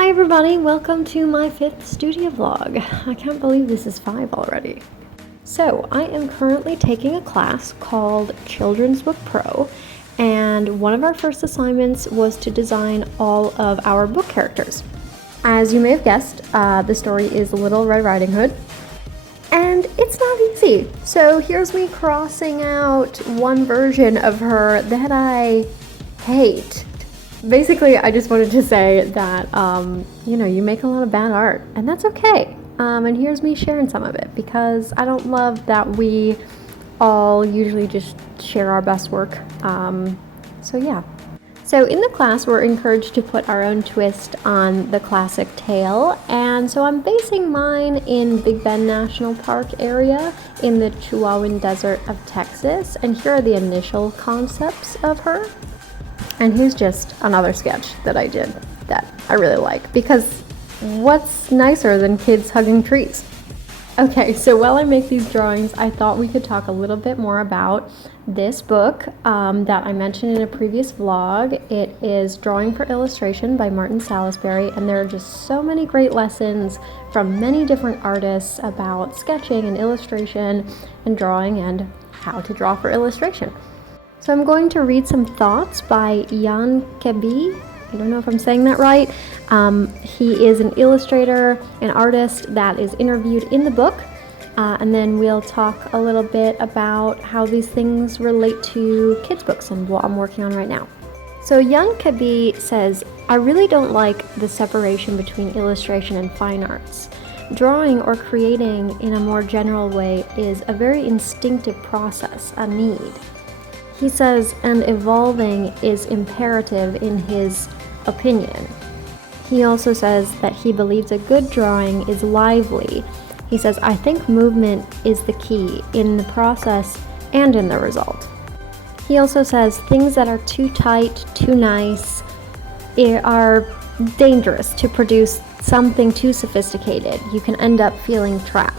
Hi everybody, welcome to my 5th studio vlog. I can't believe this is 5 already. So, I am currently taking a class called Children's Book Pro, and one of our first assignments was to design all of our book characters. As you may have guessed, the story is Little Red Riding Hood, and it's not easy. So here's me crossing out one version of her that I hate. Basically, I just wanted to say that, you make a lot of bad art, and that's okay. And here's me sharing some of it, because I don't love that we all usually just share our best work. So in the class, we're encouraged to put our own twist on the classic tale, and so I'm basing mine in Big Bend National Park area in the Chihuahuan Desert of Texas, and here are the initial concepts of her. And here's just another sketch that I did that I really like, because what's nicer than kids hugging trees? Okay, so while I make these drawings, I thought we could talk a little bit more about this book that I mentioned in a previous vlog. It is Drawing for Illustration by Martin Salisbury, and there are just so many great lessons from many different artists about sketching and illustration and drawing and how to draw for illustration. So I'm going to read some thoughts by Kebbi. I don't know if I'm saying that right. He is an illustrator, an artist that is interviewed in the book. And then we'll talk a little bit about how these things relate to kids' books and what I'm working on right now. So Kebbi says, I really don't like the separation between illustration and fine arts. Drawing or creating in a more general way is a very instinctive process, a need. He says, and evolving is imperative in his opinion. He also says that he believes a good drawing is lively. He says, I think movement is the key in the process and in the result. He also says things that are too tight, too nice, are dangerous to produce something too sophisticated. You can end up feeling trapped.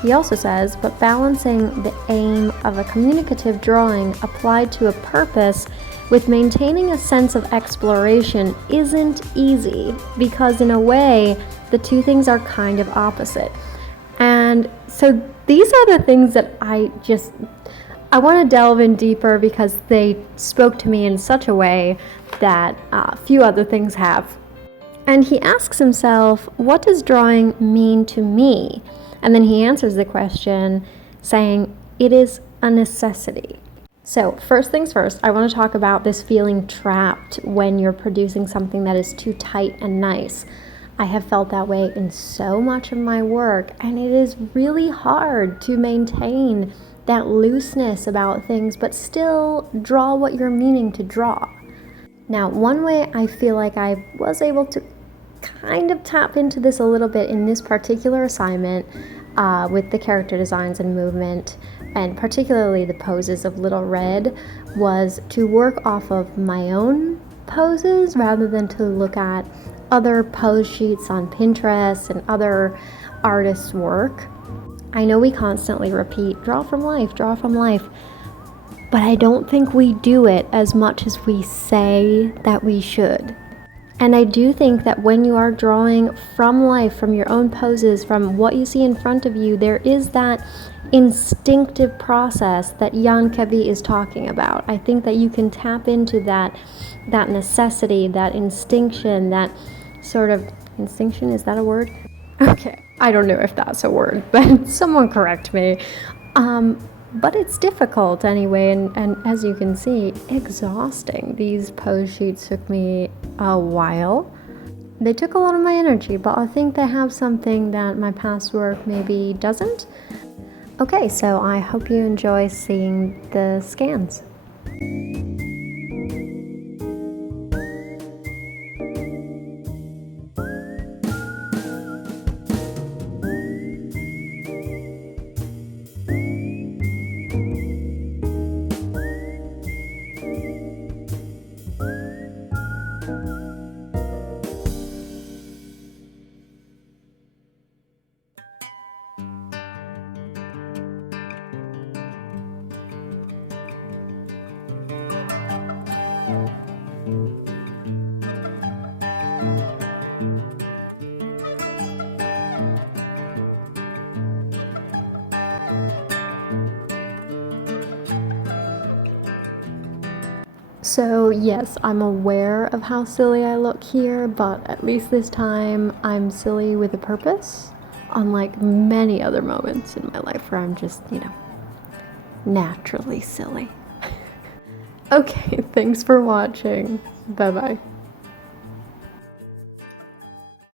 He also says, but balancing the aim of a communicative drawing applied to a purpose with maintaining a sense of exploration isn't easy, because in a way, the two things are kind of opposite. And so these are the things that I want to delve in deeper, because they spoke to me in such a way that few other things have. And he asks himself, what does drawing mean to me? And then he answers the question saying, it is a necessity. So first things first, I want to talk about this feeling trapped when you're producing something that is too tight and nice. I have felt that way in so much of my work, and it is really hard to maintain that looseness about things, but still draw what you're meaning to draw. Now, one way I feel like I was able to kind of tap into this a little bit in this particular assignment with the character designs and movement, and particularly the poses of Little Red, was to work off of my own poses rather than to look at other pose sheets on Pinterest and other artists' work. I know we constantly repeat, draw from life, but I don't think we do it as much as we say that we should. And I do think that when you are drawing from life, from your own poses, from what you see in front of you, there is that instinctive process that Kebbi is talking about. I think that you can tap into that necessity, that instinction, that sort of instinction, is that a word? Okay, I don't know if that's a word, but someone correct me. But it's difficult anyway, and as you can see, exhausting. These pose sheets took me a while. They took a lot of my energy, but I think they have something that my past work maybe doesn't. Okay, so I hope you enjoy seeing the scans. So yes, I'm aware of how silly I look here, but at least this time I'm silly with a purpose, unlike many other moments in my life where I'm just, naturally silly. Okay, thanks for watching. Bye bye.